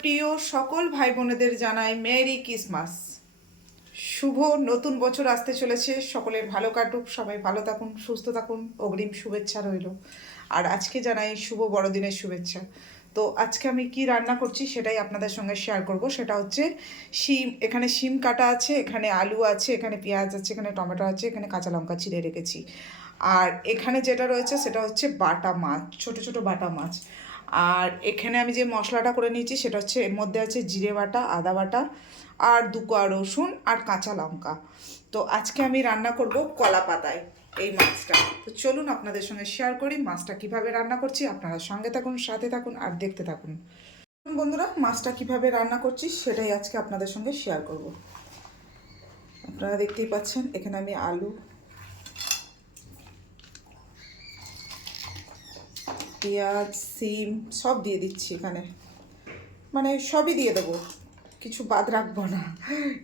প্রিয় সকল ভাই বোনেদের জানাই মেরি ক্রিসমাস। শুভ নতুন বছর আসতে চলেছে, সকলের ভালো কাটুক, সবাই ভালো থাকুন, সুস্থ থাকুন, অগ্রিম শুভেচ্ছা রইল। আর আজকে জানাই শুভ বড়দিনের শুভেচ্ছা। তো আজকে আমি কি রান্না করছি সেটাই আপনাদের সঙ্গে শেয়ার করব। সেটা হচ্ছে শিম। এখানে শিম কাটা আছে, এখানে আলু আছে, এখানে পেঁয়াজ আছে, এখানে টমেটো আছে, এখানে কাঁচা লঙ্কা চিড়ে রেখেছি। আর এখানে যেটা রয়েছে সেটা হচ্ছে বাটা মাছ, ছোট ছোট বাটা মাছ। আর এখানে আমি যে মশলাটা করে নিয়েছি সেটা হচ্ছে এর মধ্যে আছে জিরে বাটা, আদা বাটা, আর 2 কোয়া রসুন আর কাঁচা লঙ্কা। তো আজকে আমি রান্না করব কলা পাতায় এই মাছটা। তো চলুন আপনাদের সঙ্গে শেয়ার করি মাছটা কিভাবে রান্না করছি। আপনারা সঙ্গে থাকুন, সাথে থাকুন আর দেখতে থাকুন। বন্ধুরা, মাছটা কিভাবে রান্না করছি সেটাই আজকে আপনাদের সঙ্গে শেয়ার করব। আপনারা দেখতেই পাচ্ছেন এখানে আমি আলু, পেঁয়াজ, সিম সব দিয়ে দিচ্ছি এখানে, মানে সবই দিয়ে দেবো, কিছু বাদ রাখবো না।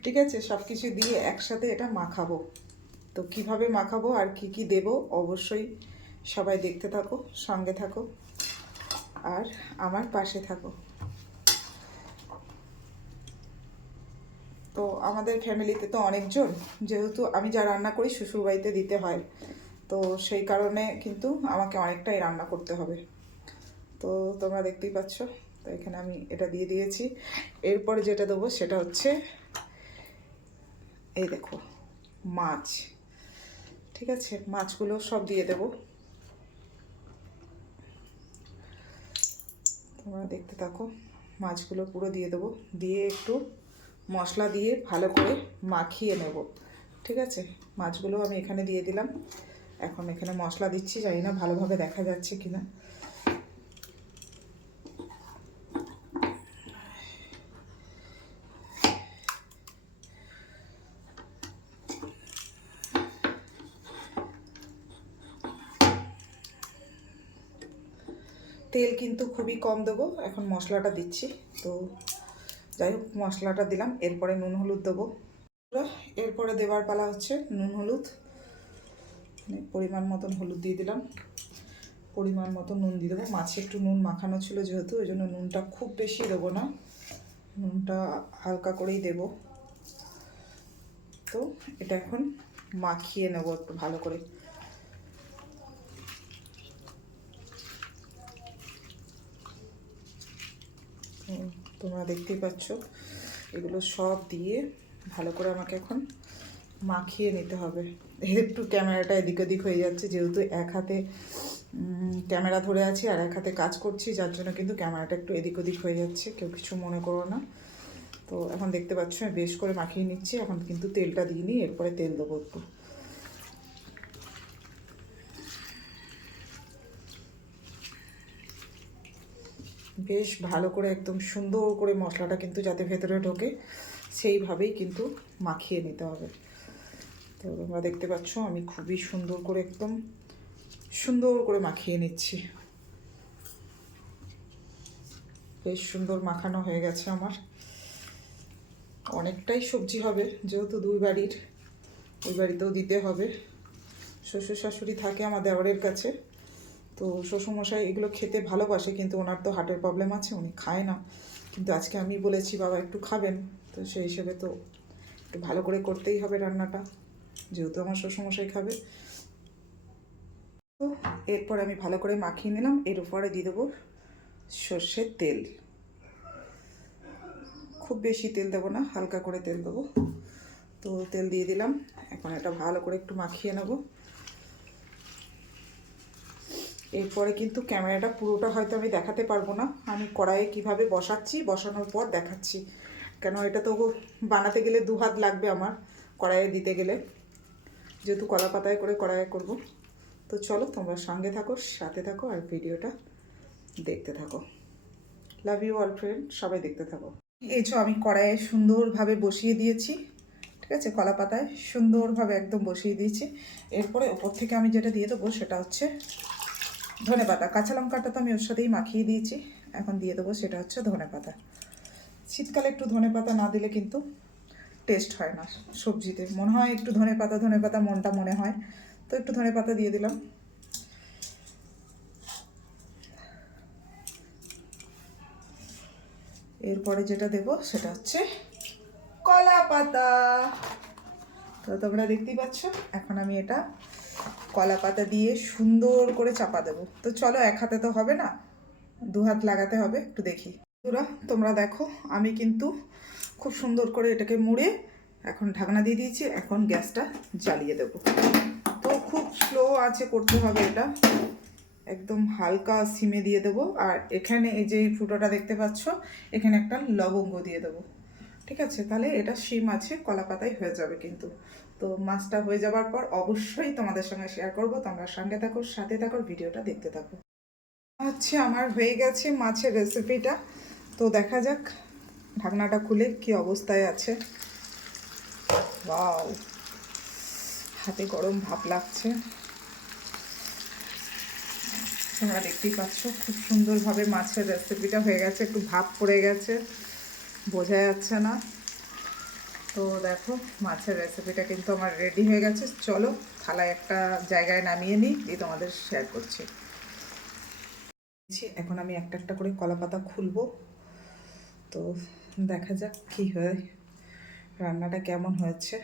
ঠিক আছে, সব কিছু দিয়ে একসাথে এটা মাখাবো। তো কিভাবে মাখাবো আর কি কি দেবো অবশ্যই সবাই দেখতে থাকো, সঙ্গে থাকো আর আমার পাশে থাকো। তো আমাদের ফ্যামিলিতে তো অনেকজন, যেহেতু আমি যা রান্না করি শ্বশুরবাড়িতে দিতে হয়, তো সেই কারণে কিন্তু আমাকে অনেকটাই রান্না করতে হবে। তো তোমরা দেখতেই পাচ্ছ, তো এখানে আমি এটা দিয়ে দিয়েছি। এরপরে যেটা দেবো সেটা হচ্ছে এই দেখো মাছ। ঠিক আছে, মাছগুলো সব দিয়ে দেব, তোমরা দেখতে থাকো। মাছগুলো পুরো দিয়ে দেবো, দিয়ে একটু মশলা দিয়ে ভালো করে মাখিয়ে নেব। ঠিক আছে, মাছগুলো আমি এখানে দিয়ে দিলাম। এখন এখানে মশলা দিচ্ছি, জানি না ভালোভাবে দেখা যাচ্ছে কিনা। তেল কিন্তু খুবই কম দেবো, এখন মশলাটা দিচ্ছি। তো যাই হোক, মশলাটা দিলাম, এরপরে নুন হলুদ দেবো। এরপরে দেওয়ার পালা হচ্ছে নুন হলুদ। পরিমাণ মতন হলুদ দিয়ে দিলাম, পরিমাণ মতো নুন দিয়ে দেবো। মাছে একটু নুন মাখানো ছিল যেহেতু, ওই জন্য নুনটা খুব বেশি দেবো না, নুনটা হালকা করেই দেব। তো এটা এখন মাখিয়ে নেব একটু ভালো করে। তোমরা দেখতেই পাচ্ছ এগুলো সব দিয়ে ভালো করে আমাকে এখন মাখিয়ে নিতে হবে। একটু ক্যামেরাটা এদিক ওদিক হয়ে যাচ্ছে, যেহেতু এক হাতে ক্যামেরা ধরে আছি আর এক হাতে কাজ করছি, যার জন্য কিন্তু ক্যামেরাটা একটু এদিক ওদিক হয়ে যাচ্ছে, কেউ কিছু মনে করো না। তো এখন দেখতে পাচ্ছ আমি বেশ করে মাখিয়ে নিচ্ছি। এখন কিন্তু তেলটা দিইনি, এরপরে তেল দেবো একটু। বেশ ভালো করে একদম সুন্দর করে মশলাটা কিন্তু যাতে ভেতরে ঢোকে সেইভাবেই কিন্তু মাখিয়ে নিতে হবে। তো তোমরা দেখতে পাচ্ছ আমি খুবই সুন্দর করে একদম সুন্দর করে মাখিয়ে নিচ্ছি। বেশ সুন্দর মাখানো হয়ে গেছে আমার। অনেকটাই সবজি হবে, যেহেতু দুই বাড়ির, ওই বাড়িতেও দিতে হবে। শ্বশুর শাশুড়ি থাকে আমার দেওরের কাছে, তো শ্বশুরমশাই এগুলো খেতে ভালোবাসে, কিন্তু ওনার তো হার্টের প্রবলেম আছে, উনি খায় না। কিন্তু আজকে আমি বলেছি বাবা একটু খাবেন, তো সেই হিসেবে তো একটু ভালো করে করতেই হবে রান্নাটা, যেহেতু আমার শ্বশুরমশাই খাবে। তো এরপর আমি ভালো করে মাখিয়ে নিলাম। এর উপরে দিয়ে দেবো সর্ষের তেল। খুব বেশি তেল দেবো না, হালকা করে তেল দেবো। তো তেল দিয়ে দিলাম, এখন এটা ভালো করে একটু মাখিয়ে নেব। এরপরে কিন্তু ক্যামেরাটা পুরোটা হয়তো আমি দেখাতে পারবো না, আমি কড়াইয়ে কীভাবে বসাচ্ছি বসানোর পর দেখাচ্ছি, কেন এটা তো বানাতে গেলে 2 হাত লাগবে আমার, কড়াইয়ে দিতে গেলে, যেহেতু কলা পাতায় করে কড়াইয়ে করব। তো চলো তোমরা সঙ্গে থাকো, সাথে থাকো আর ভিডিওটা দেখতে থাকো। লাভ ইউ অল ফ্রেন্ড, সবাই দেখতে থাকো। এই যে আমি কড়াইয়ে সুন্দরভাবে বসিয়ে দিয়েছি। ঠিক আছে, কলা পাতায় সুন্দরভাবে একদম বসিয়ে দিয়েছি। এরপরে ওপর থেকে আমি যেটা দিয়ে দেবো সেটা হচ্ছে ধনেপাতা। কাঁচা লঙ্কাটা তো আমি ওর সাথেই মাখিয়ে দিয়েছি, এখন দিয়ে দেবো সেটা হচ্ছে ধনেপাতা। শীতকালে একটু ধনেপাতা না দিলে কিন্তু টেস্ট হয় না সবজিতে, মনে হয় একটু ধনেপাতা ধনেপাতা মনটা মনে হয়, তো একটু ধনেপাতা দিয়ে দিলাম। এরপরে যেটা দেব সেটা হচ্ছে কলা পাতা। তো তোমরা দেখতেই পাচ্ছ, এখন আমি এটা কলা পাতা দিয়ে সুন্দর করে চাপা দেবো। তো চলো, এক হাতে তো হবে না, দু হাত লাগাতে হবে, একটু দেখি। তোমরা দেখো, আমি কিন্তু খুব সুন্দর করে এটাকে মুড়ে এখন ঢাকনা দিয়ে দিয়েছি। এখন গ্যাসটা জ্বালিয়ে দেব। তো খুব স্লো আছে করতে হবে এটা, একদম হালকা সিমে দিয়ে দেবো। আর এখানে এই যে ফুটোটা দেখতে পাচ্ছ, এখানে একটা লবঙ্গ দিয়ে দেবো। ঠিক আছে, তাহলে এটা সিম আছে, কলা পাতায় হয়ে যাবে কিন্তু। তো মাছটা হয়ে যাবার পর অবশ্যই তোমাদের সঙ্গে শেয়ার করবো। তোমরা সঙ্গে থাকো, সাথে থাকো, ভিডিওটা দেখতে থাকো। হচ্ছে আমার হয়ে গেছে মাছের রেসিপিটা। তো দেখা যাক ঢাকনাটা খুলে কি অবস্থায় আছে। ওয়াও, হাতে গরম ভাপ লাগছে। তোমরা দেখতেই পাচ্ছ খুব সুন্দরভাবে মাছের রেসিপিটা হয়ে গেছে। একটু ভাপ পড়ে গেছে, বোঝা যাচ্ছে না। তো দেখো মাছের রেসিপিটা কিন্তু আমার রেডি হয়ে গেছে। চলো থালায় একটা জায়গায় নামিয়ে নিই, দিয়ে তোমাদের শেয়ার করছি। এখন আমি একটা একটা করে কলা পাতা খুলবো। তো দেখা যাক কী হয়, রান্নাটা কেমন হয়েছে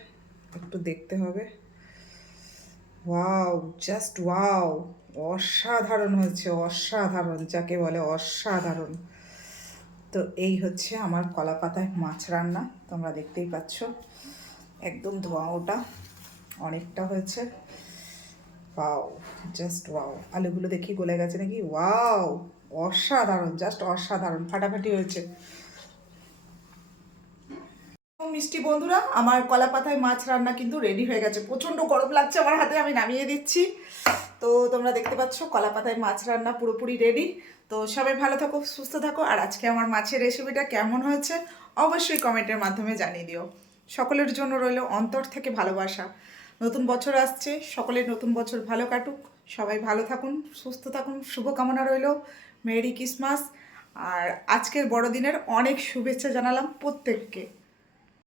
একটু দেখতে হবে। ওয়াও, জাস্ট ওয়াও, অসাধারণ হয়েছে, অসাধারণ, যাকে বলে অসাধারণ। তো এই হচ্ছে আমার কলা পাতায় মাছ রান্না। তোমরা দেখতেই পাচ্ছ একদম ধোঁয়া ওটা অনেকটা হয়েছে। Wow, just wow. আলুগুলো দেখি গলে গেছে নাকি। ওয়াও, অসাধারণ, জাস্ট অসাধারণ, ফাটাফাটি হয়েছে। মিষ্টি বন্ধুরা, আমার কলা পাতায় মাছ রান্না কিন্তু রেডি হয়ে গেছে। প্রচণ্ড গরম লাগছে আমার হাতে, আমি নামিয়ে দিচ্ছি। তো তোমরা দেখতে পাচ্ছ কলা পাতায় মাছ রান্না পুরোপুরি রেডি। তো সবাই ভালো থাকো, সুস্থ থাকো। আর আজকে আমার মাছের রেসিপিটা কেমন হয়েছে অবশ্যই কমেন্টের মাধ্যমে জানিয়ে দিও। সকলের জন্য রইল অন্তর থেকে ভালোবাসা। নতুন বছর আসছে, সকলের নতুন বছর ভালো কাটুক। সবাই ভালো থাকুন, সুস্থ থাকুন, শুভকামনা রইল। Merry Christmas. আর আজকের বড়দিনের অনেক শুভেচ্ছা জানালাম প্রত্যেককে।